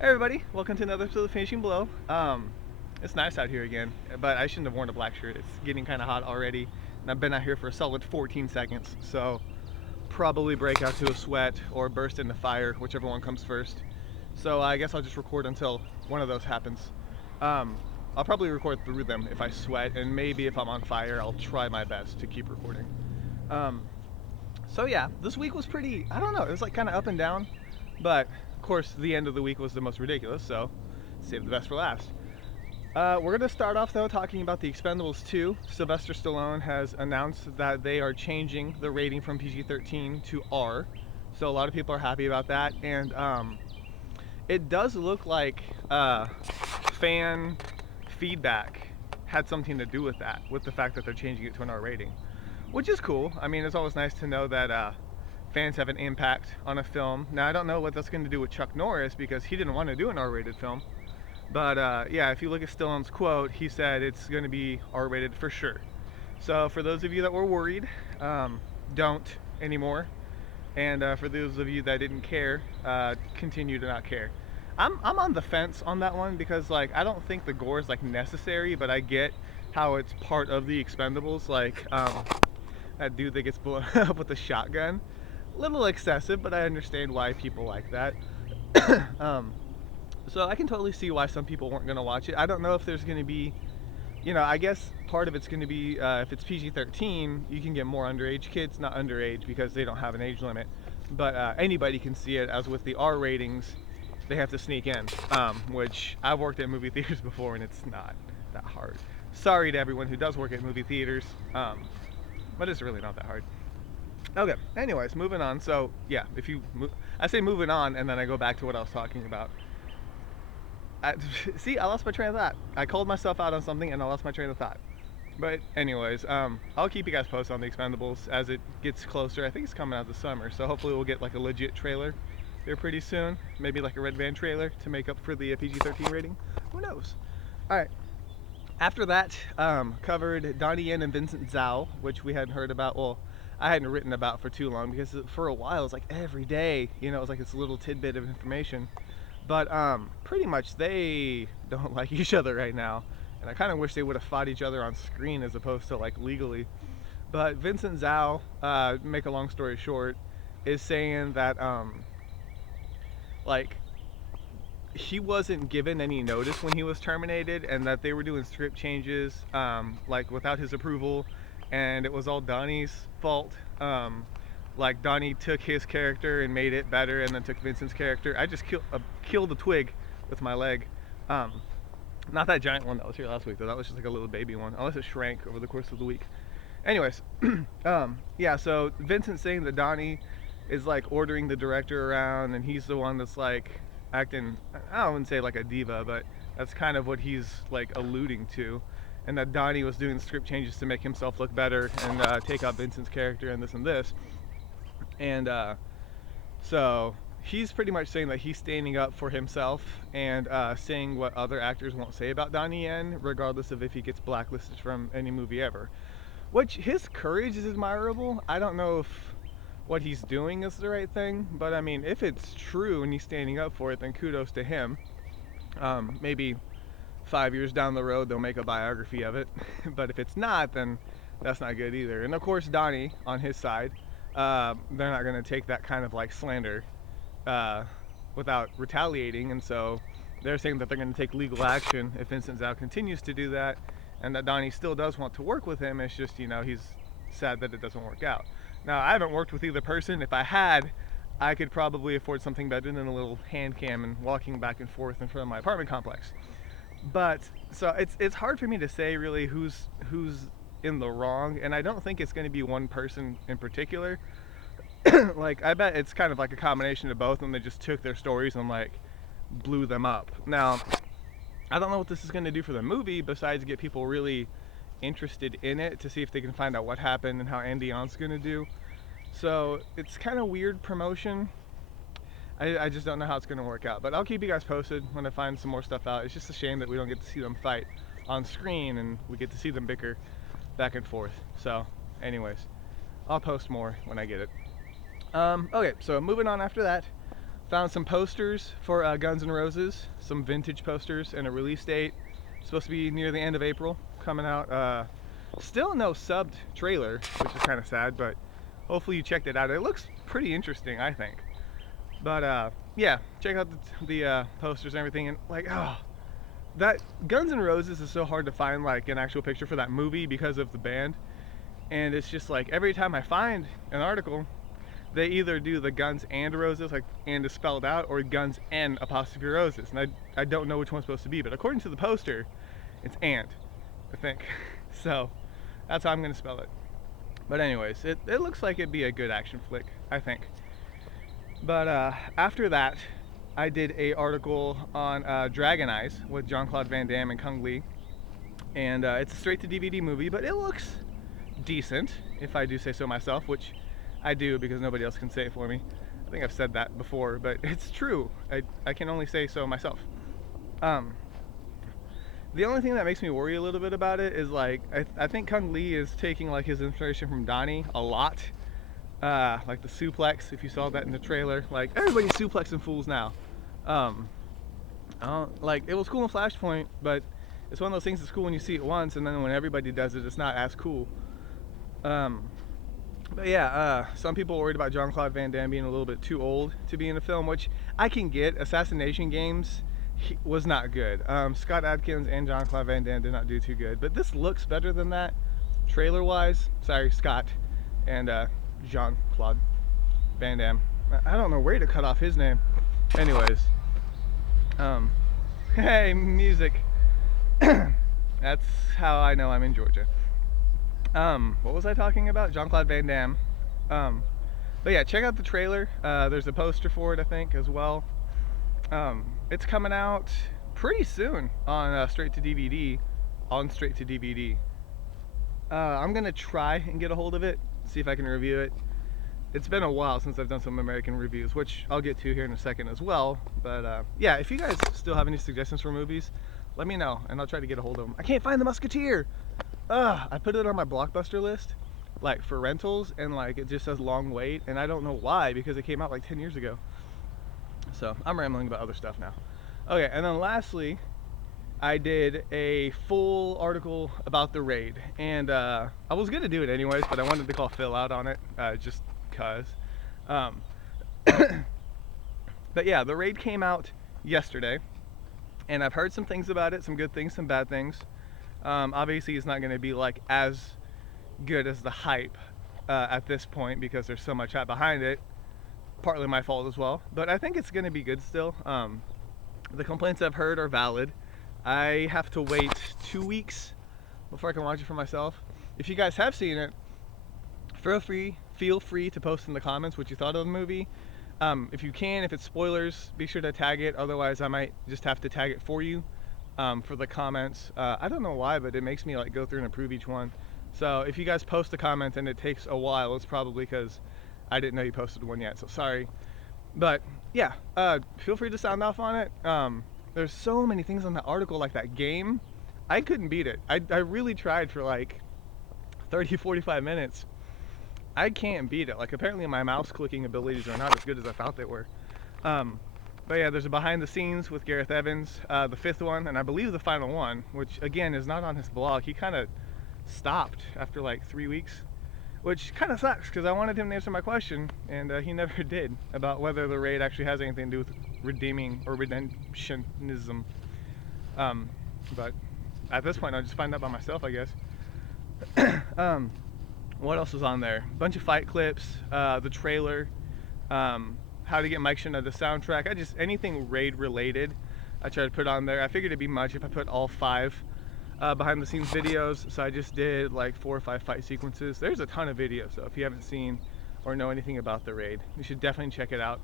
Hey everybody, welcome to another episode of Finishing Blow. It's nice out here again, but I shouldn't have worn a black shirt. It's getting kind of hot already, and I've been out here for a solid 14 seconds, so probably break out to a sweat or burst into fire, whichever one comes first. So I guess I'll just record until one of those happens. Um, I'll probably record through them if I sweat, and maybe if I'm on fire, I'll try my best to keep recording. Um, so yeah, this week was pretty, I don't know, it was like kind of up and down, but of course the end of the week was the most ridiculous, so save the best for last. We're going to start off though talking about The Expendables 2. Sylvester Stallone has announced that they are changing the rating from PG-13 to R, so a lot of people are happy about that, and it does look like fan feedback had something to do with that, with the fact that they're changing it to an R rating, which is cool. I mean, it's always nice to know that fans have an impact on a film. Now, I don't know what that's going to do with Chuck Norris because he didn't want to do an R-rated film. But yeah, if you look at Stallone's quote, he said it's going to be R-rated for sure. So for those of you that were worried, don't anymore. And for those of you that didn't care, continue to not care. I'm on the fence on that one because like I don't think the gore is like necessary, but I get how it's part of the Expendables. Like that dude that gets blown up with a shotgun, little excessive, but I understand why people like that. um, so I can totally see why some people weren't gonna watch it. I don't know if there's gonna be, I guess part of it's gonna be if it's PG-13, you can get more underage kids, not underage because they don't have an age limit, but anybody can see it. As with the R ratings, they have to sneak in, which I've worked at movie theaters before and it's not that hard. Sorry to everyone who does work at movie theaters, but it's really not that hard. Okay, anyways, moving on. So yeah, I say moving on and then I go back to what I was talking about. See, I lost my train of thought. I called myself out on something and I lost my train of thought. But anyways, I'll keep you guys posted on The Expendables as it gets closer. I think it's coming out this summer, so hopefully we'll get like a legit trailer here pretty soon. Maybe like a Red Van trailer to make up for the PG-13 rating. Who knows? All right. After that, covered Donnie Yen and Vincent Zhao, which we hadn't heard about. Well, I hadn't written about for too long because for a while it was like every day, it was like this little tidbit of information. But pretty much they don't like each other right now, and I kind of wish they would have fought each other on screen as opposed to like legally. But Vincent Zhao, make a long story short, is saying that like he wasn't given any notice when he was terminated, and that they were doing script changes like without his approval, and it was all Donnie's fault. Like Donnie took his character and made it better, and then took Vincent's character. I just killed a twig with my leg. Not that giant one that was here last week though. That was just like a little baby one, unless it shrank over the course of the week. Anyways, yeah. So Vincent's saying that Donnie is like ordering the director around, and he's the one that's like acting. I wouldn't say like a diva, but that's kind of what he's like alluding to. And that Donnie was doing script changes to make himself look better and take out Vincent's character and this and this. And so he's pretty much saying that he's standing up for himself and saying what other actors won't say about Donnie Yen, regardless of if he gets blacklisted from any movie ever. Which, his courage is admirable. I don't know if what he's doing is the right thing, but I mean, if it's true and he's standing up for it, then kudos to him. Maybe 5 years down the road they'll make a biography of it, but if it's not, then that's not good either. And of course Donnie, on his side, they're not going to take that kind of like slander without retaliating, and so they're saying that they're going to take legal action if Vincent Zhao continues to do that, and that Donnie still does want to work with him. It's just, he's sad that it doesn't work out. Now, I haven't worked with either person. If I had, I could probably afford something better than a little hand cam and walking back and forth in front of my apartment complex. But so it's hard for me to say really who's in the wrong, and I don't think it's going to be one person in particular. Like, I bet it's kind of like a combination of both, and they just took their stories and like blew them up. Now, I don't know what this is going to do for the movie besides get people really interested in it to see if they can find out what happened and how Andy Yon's going to do. So it's kind of weird promotion. I just don't know how it's going to work out, but I'll keep you guys posted when I find some more stuff out. It's just a shame that we don't get to see them fight on screen, and we get to see them bicker back and forth. So anyways, I'll post more when I get it. Okay, so moving on after that, Found some posters for Guns N' Roses, some vintage posters, and a release date. Supposed to be near the end of April, coming out. Still no subbed trailer, which is kind of sad, but hopefully you checked it out. It looks pretty interesting, I think. But yeah, check out the posters and everything. And like, oh, that Guns N' Roses is so hard to find like an actual picture for that movie because of the band. And it's just like every time I find an article, they either do the Guns and Roses, like and is spelled out, or Guns N apostrophe Roses, and I don't know which one's supposed to be, but according to the poster, it's and, I think. So that's how I'm gonna spell it. But anyways, it looks like it'd be a good action flick, I think. But after that, I did a article on Dragon Eyes with Jean-Claude Van Damme and Kung Lee, and it's a straight-to-DVD movie, but it looks decent, if I do say so myself, which I do because nobody else can say it for me. I think I've said that before, but it's true. I can only say so myself. The only thing that makes me worry a little bit about it is like I think Kung Lee is taking like his inspiration from Donnie a lot. Like the suplex, if you saw that in the trailer, like everybody's suplexing fools now. Like it was cool in Flashpoint, but it's one of those things that's cool when you see it once, and then when everybody does it, it's not as cool. But yeah, some people are worried about Jean-Claude Van Damme being a little bit too old to be in a film, which I can get. Assassination Games was not good. Scott Adkins and Jean-Claude Van Damme did not do too good, but this looks better than that, trailer-wise. Sorry, Scott and Jean-Claude Van Damme. I don't know where to cut off his name. Anyways, hey, music. That's how I know I'm in Georgia. What was I talking about? Jean-Claude Van Damme. But yeah, check out the trailer. There's a poster for it, I think, as well. It's coming out pretty soon on straight to DVD. I'm gonna try and get a hold of it, see if I can review it. It's been a while since I've done some American reviews, which I'll get to here in a second as well. But yeah, if you guys still have any suggestions for movies, let me know, and I'll try to get a hold of them. I can't find The Musketeer. I put it on my Blockbuster list, like for rentals, and like it just says long wait, and I don't know why, because it came out like 10 years ago. So I'm rambling about other stuff now. Okay, and then lastly, I did a full article about the raid, and I was gonna do it anyways, but I wanted to call Phil out on it, just cause. But yeah, the raid came out yesterday, and I've heard some things about it, some good things, some bad things. Obviously it's not going to be like as good as the hype at this point because there's so much hype behind it, partly my fault as well, but I think it's going to be good still. The complaints I've heard are valid. I have to wait 2 weeks before I can watch it for myself. If you guys have seen it, feel free to post in the comments what you thought of the movie. If you can, if it's spoilers, be sure to tag it, otherwise I might just have to tag it for you. For the comments. I don't know why, but it makes me like go through and approve each one. So if you guys post a comment and it takes a while, it's probably because I didn't know you posted one yet, so sorry. But yeah, feel free to sound off on it. There's so many things on that article, like that game. I couldn't beat it. I really tried for like 30-45 minutes. I can't beat it. Like apparently my mouse clicking abilities are not as good as I thought they were. But yeah, there's a behind the scenes with Gareth Evans, the 5th one, and I believe the final one, which again is not on his blog. He kind of stopped after like 3 weeks, which kind of sucks because I wanted him to answer my question, and he never did, about whether the raid actually has anything to do with redeeming or redemptionism. But at this point I'll just find out by myself, I guess. What else was on there? A bunch of fight clips, the trailer, how to get Mike Shinoda the soundtrack. Anything raid related I tried to put on there. I figured it'd be much if I put all 5 behind the scenes videos, so I just did like 4 or 5 fight sequences. There's a ton of videos, so if you haven't seen or know anything about the raid, you should definitely check it out.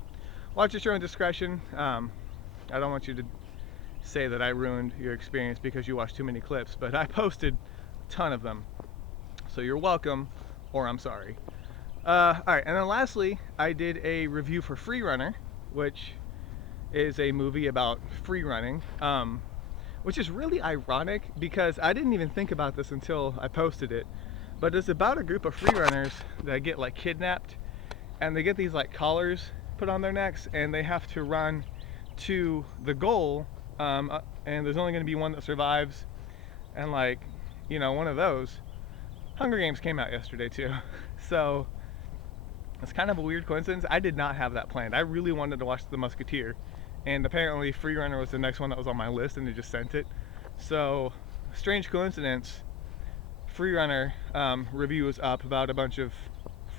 Watch at your own discretion. I don't want you to say that I ruined your experience because you watched too many clips, but I posted a ton of them, so you're welcome, or I'm sorry. Alright, and then lastly, I did a review for Free Runner, which is a movie about free running, which is really ironic because I didn't even think about this until I posted it, but it's about a group of free runners that get like kidnapped, and they get these like collars put on their necks, and they have to run to the goal, and there's only going to be one that survives. And like, you know, one of those, Hunger Games came out yesterday too. So it's kind of a weird coincidence. I did not have that planned. I really wanted to watch The Musketeer, and apparently Free Runner was the next one that was on my list, and they just sent it. So strange coincidence, Free Runner review was up about a bunch of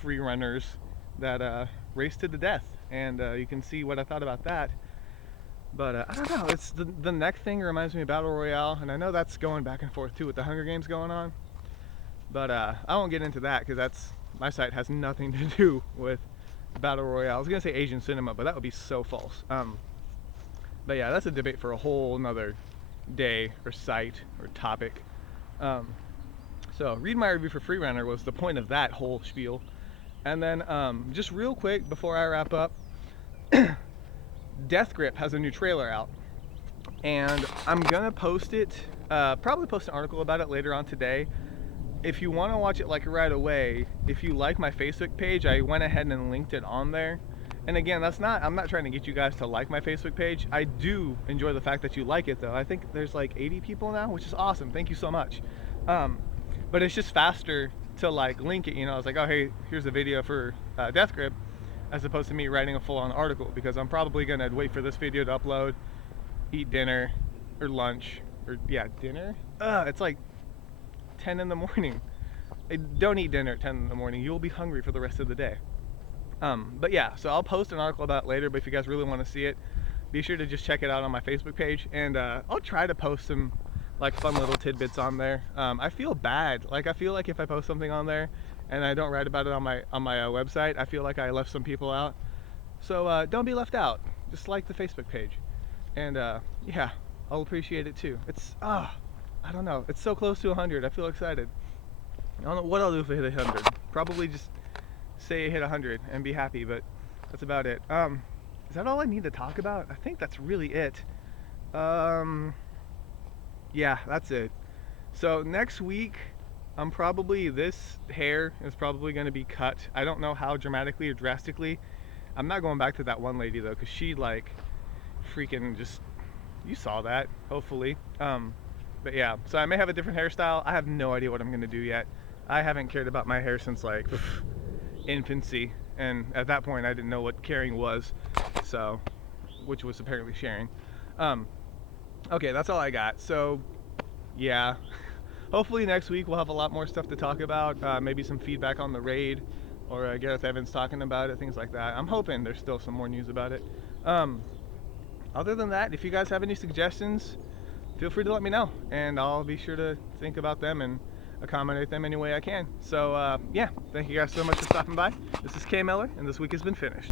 free runners that raced to the death, and you can see what I thought about that. But I don't know, it's the neck thing reminds me of Battle Royale, and I know that's going back and forth too with the Hunger Games going on. But I won't get into that because my site has nothing to do with Battle Royale. I was gonna say Asian cinema, but that would be so false. But yeah, that's a debate for a whole another day or site or topic. So read my review for Free Runner was the point of that whole spiel. And then just real quick before I wrap up, Death Grip has a new trailer out, and I'm gonna post it, probably post an article about it later on today. If you want to watch it like right away, if you like my Facebook page, I went ahead and linked it on there. And again, I'm not trying to get you guys to like my Facebook page. I do enjoy the fact that you like it though. I think there's like 80 people now, which is awesome. Thank you so much. But it's just faster to like link it, you know. I was like, oh hey, here's a video for Death Grip, as opposed to me writing a full-on article, because I'm probably gonna wait for this video to upload, eat dinner or lunch, or yeah, dinner. It's like 10 in the morning. Don't eat dinner at 10 in the morning. You'll be hungry for the rest of the day. But yeah, so I'll post an article about it later, but if you guys really want to see it, be sure to just check it out on my Facebook page, and I'll try to post some like fun little tidbits on there. I feel bad. Like I feel like if I post something on there and I don't write about it on my website, I feel like I left some people out. So don't be left out. Just like the Facebook page, and yeah, I'll appreciate it too. It's I don't know. It's so close to 100. I feel excited. I don't know what I'll do if I hit 100. Probably just say I hit 100 and be happy, but that's about it. Is that all I need to talk about? I think that's really it. Yeah, that's it. So next week, this hair is probably going to be cut. I don't know how dramatically or drastically. I'm not going back to that one lady though, because she like freaking just, you saw that, hopefully. But yeah, so I may have a different hairstyle. I have no idea what I'm going to do yet. I haven't cared about my hair since like infancy, and at that point I didn't know what caring was, so, which was apparently sharing. Okay, that's all I got. So yeah, hopefully next week we'll have a lot more stuff to talk about, maybe some feedback on the raid, or Gareth Evans talking about it, things like that. I'm hoping there's still some more news about it. Other than that, if you guys have any suggestions, feel free to let me know, and I'll be sure to think about them and accommodate them any way I can. So yeah, thank you guys so much for stopping by. This is K Miller, and this week has been finished.